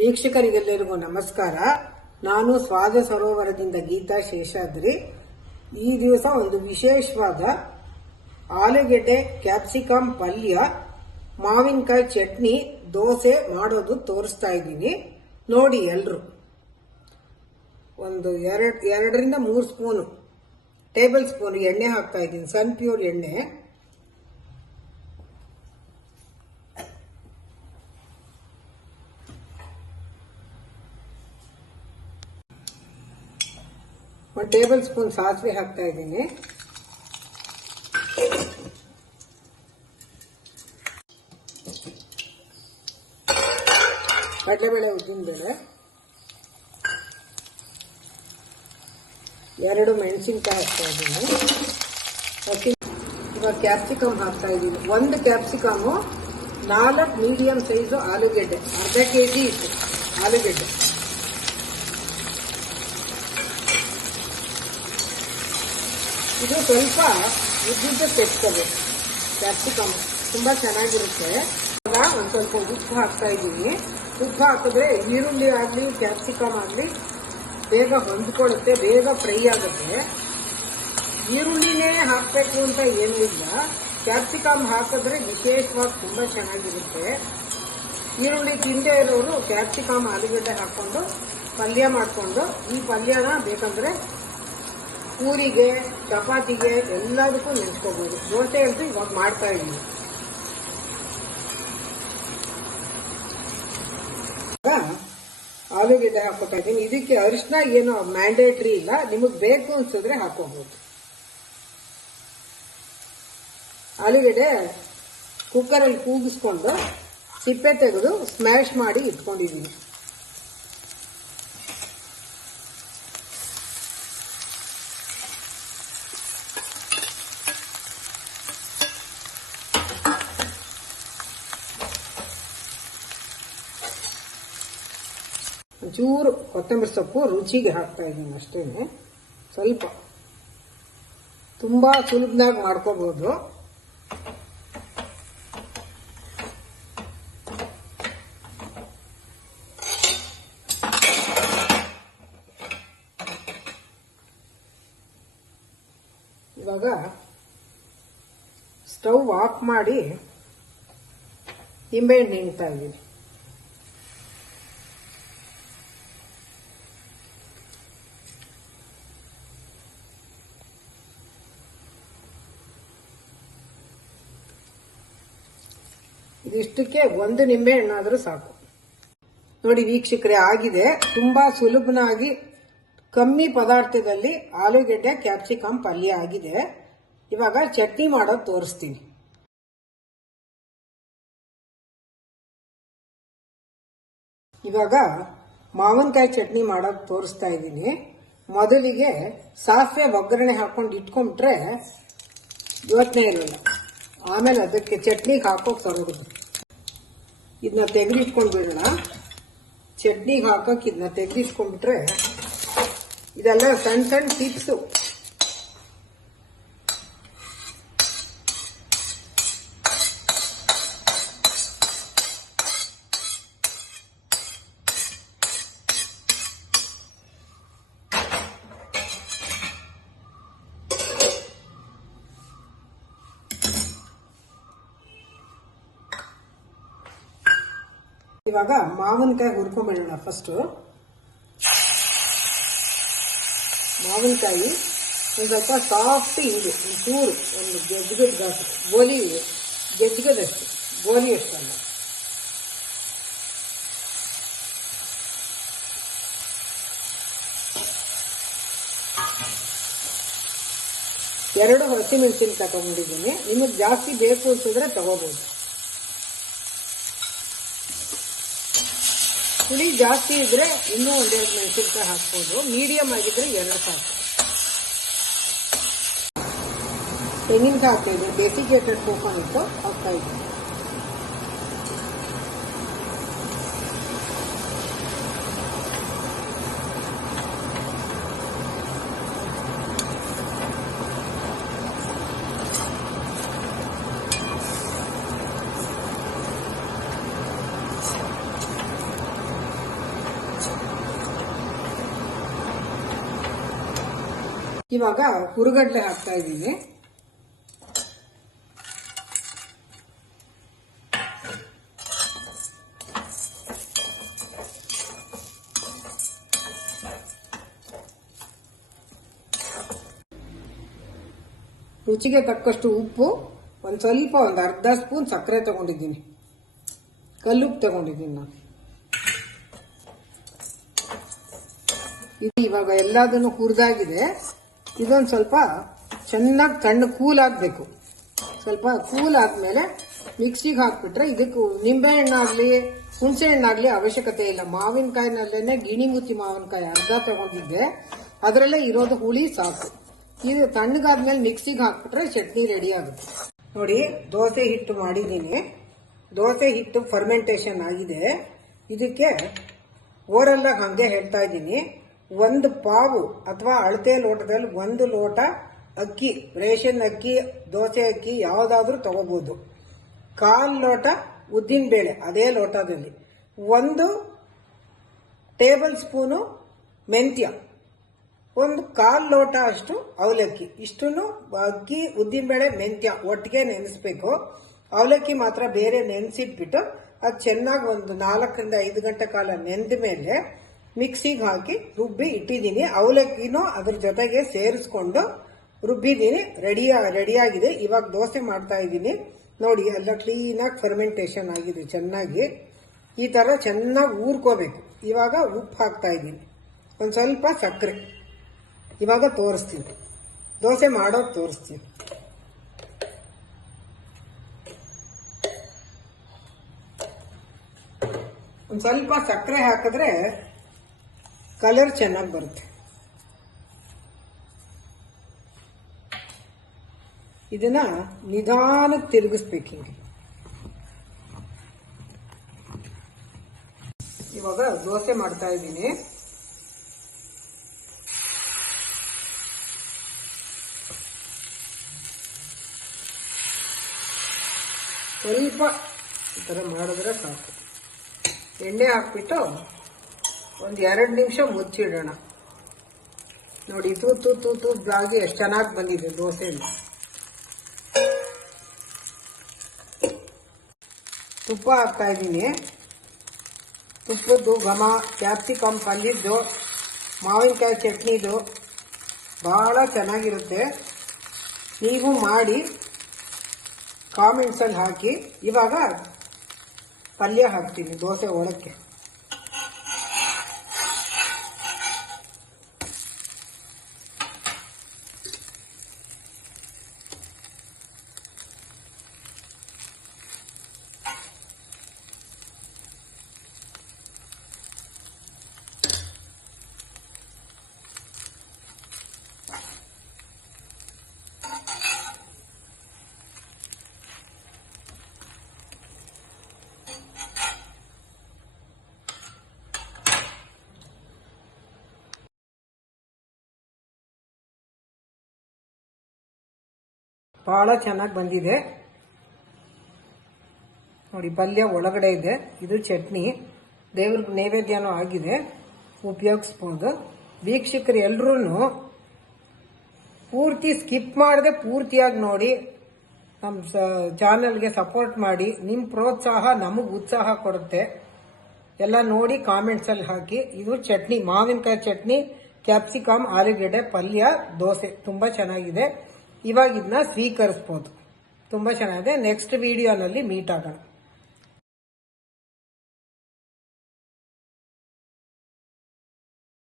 ವೀಕ್ಷಕರಿಗೆಲ್ಲರಿಗೂ ನಮಸ್ಕಾರ. ನಾನು ಸ್ವಾದ ಸರೋವರದಿಂದ ಗೀತಾ ಶೇಷಾದ್ರಿ. ಈ ದಿವಸ ಒಂದು ವಿಶೇಷವಾದ ಆಲೂಗೆಡ್ಡೆ ಕ್ಯಾಪ್ಸಿಕಮ್ ಪಲ್ಯ, ಮಾವಿನಕಾಯಿ ಚಟ್ನಿ, ದೋಸೆ ಮಾಡೋದು ತೋರಿಸ್ತಾ ಇದ್ದೀನಿ. ನೋಡಿ ಎಲ್ರು. ಒಂದು 2ರಿಂದ 3 ಸ್ಪೂನು ಟೇಬಲ್ ಸ್ಪೂನ್ ಎಣ್ಣೆ ಹಾಕ್ತಾ ಇದ್ದೀನಿ, ಸನ್ ಪ್ಯೂರ್ ಎಣ್ಣೆ. ಒಂದು ಟೇಬಲ್ ಸ್ಪೂನ್ ಸಾಸಿವೆ ಹಾಕ್ತಾ ಇದ್ದೀನಿ. ಕಡಲೆಬೇಳೆ, ಉದ್ದಿನಬೇಳೆ, 2 ಮೆಣಸಿನ್ಕಾಯಿ ಹಾಕ್ತಾ ಇದ್ದೀನಿ. ಇವಾಗ ಕ್ಯಾಪ್ಸಿಕಮ್ ಹಾಕ್ತಾ ಇದ್ದೀನಿ. 1 ಕ್ಯಾಪ್ಸಿಕಮು, 4 ಮೀಡಿಯಂ ಸೈಜು ಆಲೂಗೆಡ್ಡೆ, ಅರ್ಧ ಕೆಜಿ ಇತ್ತು ಆಲೂಗೆಡ್ಡೆ. ಇದು ಸ್ವಲ್ಪ ಉದ್ದಿದ್ದು ತೆಗ್ಕೋಬೇಕು. ಕ್ಯಾಪ್ಸಿಕಮ್ ತುಂಬಾ ಚೆನ್ನಾಗಿರುತ್ತೆ. ಇವಾಗ ಒಂದು ಸ್ವಲ್ಪ ಉಪ್ಪು ಹಾಕ್ತಾ ಇದ್ದೀನಿ. ಉಪ್ಪು ಹಾಕಿದ್ರೆ ಈರುಳ್ಳಿ ಆಗಲಿ ಕ್ಯಾಪ್ಸಿಕಮ್ ಆಗಲಿ ಬೇಗ ಹೊಂದ್ಕೊಳ್ಳುತ್ತೆ, ಬೇಗ ಫ್ರೈ ಆಗುತ್ತೆ. ಈರುಳ್ಳಿನೇ ಹಾಕಬೇಕು ಅಂತ ಏನೂ ಇಲ್ಲ, ಕ್ಯಾಪ್ಸಿಕಮ್ ಹಾಕಿದ್ರೆ ವಿಶೇಷವಾಗಿ ತುಂಬಾ ಚೆನ್ನಾಗಿರುತ್ತೆ. ಈರುಳ್ಳಿ ತಿಂದೇ ಇರೋರು ಕ್ಯಾಪ್ಸಿಕಮ್ ಆಲೂಗಡ್ಡೆ ಹಾಕೊಂಡು ಪಲ್ಯ ಮಾಡಿಕೊಂಡು, ಈ ಪಲ್ಯನ ಬೇಕಂದ್ರೆ ಪೂರಿಗೆ, ಚಪಾತಿಗೆ ಎಲ್ಲದಕ್ಕೂ ನೆನೆಸ್ಕೋಬಹುದು. ದೋಸೆ ಅಂತೂ ಇವಾಗ ಮಾಡ್ತಾ ಇದ್ದೀನಿ. ಆಲೂಗೆಡ್ಡೆ ಹಾಕೋತಾ ಇದ್ದೀನಿ. ಇದಕ್ಕೆ ಅರಿಶಿನ ಏನೋ ಮ್ಯಾಂಡೇಟ್ರಿ ಇಲ್ಲ, ನಿಮಗೆ ಬೇಕು ಅನ್ಸಿದ್ರೆ ಹಾಕೋಬಹುದು. ಆಲೂಗೆಡ್ಡೆ ಕುಕ್ಕರಲ್ಲಿ ಕೂಗಿಸ್ಕೊಂಡು ಸಿಪ್ಪೆ ತೆಗೆದು ಸ್ಮ್ಯಾಶ್ ಮಾಡಿ ಇಟ್ಕೊಂಡಿದ್ದೀನಿ. ಒಂಚೂರು ಕೊತ್ತಂಬರಿ ಸೊಪ್ಪು ರುಚಿಗೆ ಹಾಕ್ತಾ ಇದ್ದೀನಿ ಅಷ್ಟೇನೆ, ಸ್ವಲ್ಪ. ತುಂಬಾ ಸುಲಭವಾಗಿ ಮಾಡ್ಕೋಬಹುದು. ಇವಾಗ ಸ್ಟವ್ ಆಫ್ ಮಾಡಿ ನಿಂಬೆಹಣ್ಣು ಹಿಂಡ್ತಾ ಇದ್ದೀನಿ. ಇದಿಷ್ಟಕ್ಕೆ 1 ನಿಂಬೆ ಹಣ್ಣಾದರೂ ಸಾಕು. ನೋಡಿ ವೀಕ್ಷಕರೇ, ಆಗಿದೆ. ತುಂಬಾ ಸುಲಭನಾಗಿ ಕಮ್ಮಿ ಪದಾರ್ಥದಲ್ಲಿ ಆಲೂಗೆಡ್ಡೆ ಕ್ಯಾಪ್ಸಿಕಮ್ ಪಲ್ಯ ಆಗಿದೆ. ಇವಾಗ ಚಟ್ನಿ ಮಾಡೋದು ತೋರಿಸ್ತೀನಿ. ಇವಾಗ ಮಾವಿನಕಾಯಿ ಚಟ್ನಿ ಮಾಡೋದು ತೋರಿಸ್ತಾ ಇದ್ದೀನಿ. ಮೊದಲಿಗೆ ಸಾಸಿವೆ ಒಗ್ಗರಣೆ ಹಾಕೊಂಡು ಇಟ್ಕೊಂಡ್ರೆ ಯೋಚನೆ ಇರಲ್ಲ. ಆಮೇಲೆ ಅದಕ್ಕೆ ಚಟ್ನಿಗೆ ಹಾಕೋಕೆ ತರೋದು. ಇದನ್ನ ತೆಗೆದಿಟ್ಕೊಂಡ್ಬಿಡೋಣ. ಚಟ್ನಿಗೆ ಹಾಕೋಕೆ ಇದನ್ನ ತೆಗೆದಿಟ್ಕೊಂಡ್ಬಿಟ್ರೆ, ಇದೆಲ್ಲ ಸಣ್ಣ ಸಣ್ಣ ಟಿಪ್ಸು. ಇವಾಗ ಮಾವಿನಕಾಯಿ ಹುರ್ಕೊಂಡ್ಬಿಡೋಣ. ಫಸ್ಟ್ ಮಾವಿನಕಾಯಿ ಒಂದು ಸ್ವಲ್ಪ ಸಾಫ್ಟ್ ಹಿಂಗೆ ಒಂಚೂರು, ಒಂದು ಗೆಜ್ಜೆಗಷ್ಟು ಗೋಲಿ, ಗೆಜ್ಜೆಗದಷ್ಟು, ಗೋಲಿ ಅಷ್ಟಲ್ಲ. ಎರಡು ಹಸಿಮೆಣಸಿನಕಾಯಿ ತಗೊಂಡಿದ್ದೀನಿ. ನಿಮಗೆ ಜಾಸ್ತಿ ಬೇಕು ಅನ್ಸಿದ್ರೆ ತಗೋಬಹುದು. ಹುಳಿ ಜಾಸ್ತಿ ಇದ್ರೆ ಇನ್ನೂ 1-2 ಮೆಣಸಿನಕಾಯಿ ಹಾಕ್ಬೋದು. ಮೀಡಿಯಂ ಆಗಿದ್ರೆ 2 ಸಾಕು. ತೆಂಗಿನಕಾಯಿ ಹಾಕ್ತಾ ಇದ್ದೀನಿ. ಡೆಸಿಕೇಟೆಡ್ ಕೋಕೋನಟ್ ಹಾಕ್ತಾ ಇದ್ದೀನಿ. ಇವಾಗ ಹುರುಗಡ್ಲೆ ಹಾಕ್ತಾ ಇದ್ದೀನಿ. ರುಚಿಗೆ ತಕ್ಕಷ್ಟು ಉಪ್ಪು, ಒಂದು ಅರ್ಧ ಸ್ಪೂನ್ ಸಕ್ಕರೆ ತಗೊಂಡಿದ್ದೀನಿ, ಕಲ್ಲುಪ್ಪು ತಗೊಂಡಿದ್ದೀನಿ ನಾನು. ಇದು ಇವಾಗ ಎಲ್ಲದನ್ನು ಹುರಿದಾಗಿದೆ. ಇದೊಂದು ಸ್ವಲ್ಪ ಚೆನ್ನಾಗಿ ಕೂಲ್ ಆಗಬೇಕು. ಸ್ವಲ್ಪ ಕೂಲ್ ಆದ್ಮೇಲೆ ಮಿಕ್ಸಿಗೆ ಹಾಕ್ಬಿಟ್ರೆ ಇದಕ್ಕೆ ನಿಂಬೆ ಹಣ್ಣಾಗ್ಲಿ ಹುಣಸೆ ಹಣ್ಣಾಗ್ಲಿ ಅವಶ್ಯಕತೆ ಇಲ್ಲ. ಮಾವಿನಕಾಯಿನಲ್ಲೇನೆ ಗಿಣಿಮುಚ್ಚಿ ಮಾವಿನಕಾಯಿ ಅರ್ಧ ತಗೊಂಡಿದ್ದೆ, ಅದರಲ್ಲೇ ಇರೋದು ಹುಳಿ ಸಾಕು. ಇದು ತಣ್ಣಗಾದ್ಮೇಲೆ ಮಿಕ್ಸಿಗೆ ಹಾಕ್ಬಿಟ್ರೆ ಚಟ್ನಿ ರೆಡಿ ಆಗುತ್ತೆ. ನೋಡಿ, ದೋಸೆ ಹಿಟ್ಟು ಮಾಡಿದ್ದೀನಿ. ದೋಸೆ ಹಿಟ್ಟು ಫರ್ಮೆಂಟೇಶನ್ ಆಗಿದೆ. ಇದಕ್ಕೆ ಓರಲ್ಲಾಗ ಹಂಗೆ ಹೇಳ್ತಾ ಇದ್ದೀನಿ, 1 ಪಾವು ಅಥವಾ ಅಳತೆ ಲೋಟದಲ್ಲಿ 1 ಲೋಟ ಅಕ್ಕಿ, ರೇಷನ್ ಅಕ್ಕಿ, ದೋಸೆ ಅಕ್ಕಿ ಯಾವುದಾದ್ರೂ ತಗೋಬಹುದು. 1/4 ಲೋಟ ಉದ್ದಿನ ಬೇಳೆ ಅದೇ ಲೋಟದಲ್ಲಿ, 1 ಟೇಬಲ್ ಸ್ಪೂನು ಮೆಂತ್ಯ, 1/4 ಲೋಟ ಅಷ್ಟು ಅವಲಕ್ಕಿ. ಇಷ್ಟನ್ನು ಅಕ್ಕಿ, ಉದ್ದಿನಬೇಳೆ, ಮೆಂತ್ಯ ಒಟ್ಟಿಗೆ ನೆನೆಸ್ಬೇಕು. ಅವಲಕ್ಕಿ ಮಾತ್ರ ಬೇರೆ ನೆನೆಸಿಟ್ಬಿಟ್ಟು ಅದು ಚೆನ್ನಾಗಿ ಒಂದು 4 ರಿಂದ 5 ಗಂಟೆ ಕಾಲ ನೆಂದ ಮೇಲೆ ಮಿಕ್ಸಿಗೆ ಹಾಕಿ ರುಬ್ಬಿ ಇಟ್ಟಿದ್ದೀನಿ. ಅವಲಕ್ಕಿನೂ ಅದ್ರ ಜೊತೆಗೆ ಸೇರಿಸ್ಕೊಂಡು ರುಬ್ಬಿದ್ದೀನಿ. ರೆಡಿಯಾಗಿದೆ. ಇವಾಗ ದೋಸೆ ಮಾಡ್ತಾ ಇದ್ದೀನಿ. ನೋಡಿ, ಎಲ್ಲ ಕ್ಲೀನಾಗಿ ಫರ್ಮೆಂಟೇಶನ್ ಆಗಿದೆ ಚೆನ್ನಾಗಿ. ಈ ತರ ಚೆನ್ನಾಗಿ ಊರ್ಕೋಬೇಕು. ಇವಾಗ ಉಪ್ಪು ಹಾಕ್ತಾ ಇದ್ದೀನಿ, ಒಂದು ಸ್ವಲ್ಪ ಸಕ್ಕರೆ. ಇವಾಗ ತೋರಿಸ್ತೀನಿ, ದೋಸೆ ಮಾಡೋದು ತೋರಿಸ್ತೀನಿ. ಒಂದು ಸ್ವಲ್ಪ ಸಕ್ಕರೆ ಹಾಕಿದ್ರೆ ಕಲರ್ ಚೆನ್ನಾಗಿ ಬರುತ್ತೆ. ಇದನ್ನ ನಿಧಾನಕ್ಕೆ ತಿರುಗಿಸ್ಬೇಕು ಹಿಂಗೆ. ಇವಾಗ ದೋಸೆ ಮಾಡ್ತಾ ಇದ್ದೀನಿ. ಸ್ವಲ್ಪ ಈ ಥರ ಮಾಡಿದ್ರೆ ಸಾಕು. ಎಣ್ಣೆ ಹಾಕ್ಬಿಟ್ಟು ಒಂದು 2 ನಿಮಿಷ ಮುಚ್ಚಿಡೋಣ. ನೋಡಿ, ತೂತಾಗಿ ಎಷ್ಟು ಚೆನ್ನಾಗಿ ಬಂದಿದೆ ದೋಸೆ. ತುಪ್ಪ ಹಾಕ್ತಾ ಇದ್ದೀನಿ. ತುಪ್ಪದ್ದು ಘಮ, ಕ್ಯಾಪ್ಸಿಕಮ್ ಪಲ್ಯದ್ದು, ಮಾವಿನಕಾಯಿ ಚಟ್ನಿದು ಬಹಳ ಚೆನ್ನಾಗಿರುತ್ತೆ. ನೀವು ಮಾಡಿ ಕಾಮೆಂಟ್ಸಲ್ಲಿ ಹಾಕಿ. ಇವಾಗ ಪಲ್ಯ ಹಾಕ್ತೀನಿ ದೋಸೆ ಒಳಕ್ಕೆ. ಬಹಳ ಚೆನ್ನಾಗಿ ಬಂದಿದೆ. ನೋಡಿ, ಪಲ್ಯ ಒಳಗಡೆ ಇದೆ. ಇದು ಚಟ್ನಿ, ದೇವ್ರಿಗೆ ನೈವೇದ್ಯನೂ ಆಗಿದೆ, ಉಪಯೋಗಿಸ್ಬೋದು. ವೀಕ್ಷಕರು ಎಲ್ಲರೂ ಪೂರ್ತಿ ಸ್ಕಿಪ್ ಮಾಡದೆ ಪೂರ್ತಿಯಾಗಿ ನೋಡಿ, ನಮ್ಮ ಚಾನಲ್ಗೆ ಸಪೋರ್ಟ್ ಮಾಡಿ. ನಿಮ್ಮ ಪ್ರೋತ್ಸಾಹ ನಮಗೆ ಉತ್ಸಾಹ ಕೊಡುತ್ತೆ. ಎಲ್ಲ ನೋಡಿ ಕಾಮೆಂಟ್ಸಲ್ಲಿ ಹಾಕಿ. ಇದು ಚಟ್ನಿ, ಮಾವಿನಕಾಯಿ ಚಟ್ನಿ, ಕ್ಯಾಪ್ಸಿಕಮ್, ಆಲೂಗೆಡ್ಡೆ ಪಲ್ಯ, ದೋಸೆ ತುಂಬಾ ಚೆನ್ನಾಗಿದೆ. ಇವಾಗ ಇದನ್ನ ಸ್ವೀಕರಿಸ್ಬೋದು. ತುಂಬಾ ಚೆನ್ನಾಗಿದೆ. ನೆಕ್ಸ್ಟ್ ವಿಡಿಯೋನಲ್ಲಿ ಮೀಟ್ ಆಗೋಣ.